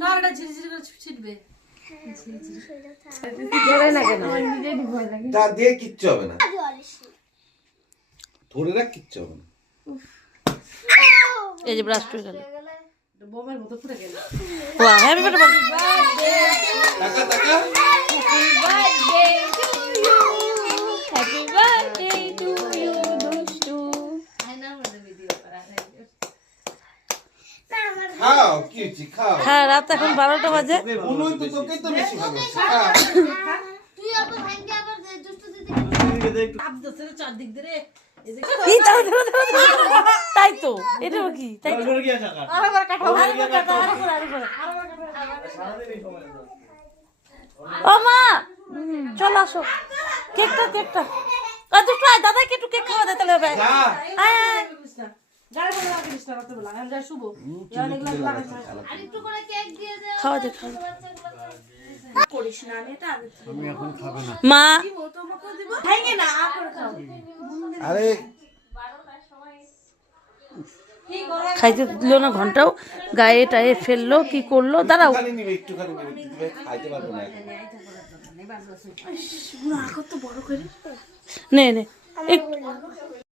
সারাটা ঝিরঝির করে ছিটবে। তা দিয়ে কিচ্ছু হবে না, ধরে রাখ, কিচ্ছু হবে না। এই যে ব্রাশ করে গেল বোমের মতো পুড়ে গেল। ওয়াও হ্যাপি বার্থডে টাকা টাকা হ্যাপি বার্থডে টু ইউ দুষ্টু খাও, কি হচ্ছে, খাও। হ্যাঁ রাত এখন 12টা বাজে বলুন তো, তোকেই তো বেশি ভালোবাসি। তুই আবার ভাঙ্গে আবার দুষ্টু দিদি আপ দছে চারদিক ধরে এই দাঁড়া দাঁড়া দাঁড়া তাই তো এটা কি তাই তো আরেকবার কাটো ও মা চল আসো কেকটা কত ট্রাই দাদা কে একটু কেক খাওয়া দে তাহলে হবে যা। আয় গাড়ি বলে রাখিস না রাতে বেলা আমি যাই শুভ ইয়ার এগুলা লাগাই আরেকটু করে কেক দিয়ে দে খাওয়া দে খাওয়া করিস না আমি এটা আগে মা দিব তোমাকে দিব ভাঙে না আ করে খাও আরে খাইতে দিল না ঘন্টাও গায়ে টায়ে ফেললো কি করলো দাঁড়াও একটুখানি নিবে, একটুখানি নিবে, দিদিভাই খাইতে পারবো না এখন। নে